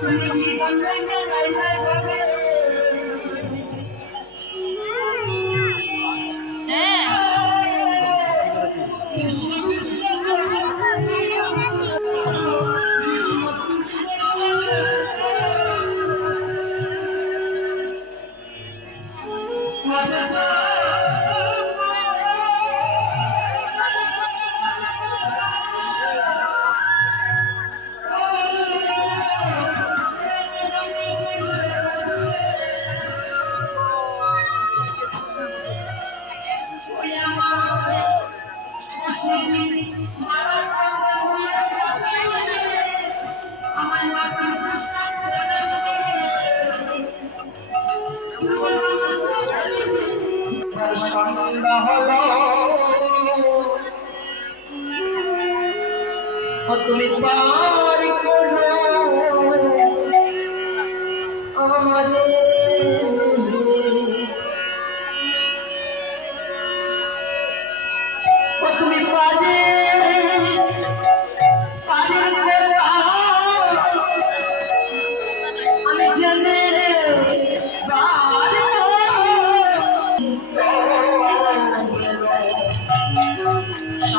Thank you. সন্ধ্যা হলো। তুমি পা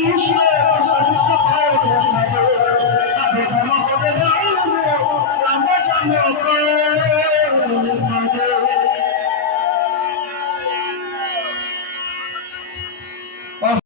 তিনশো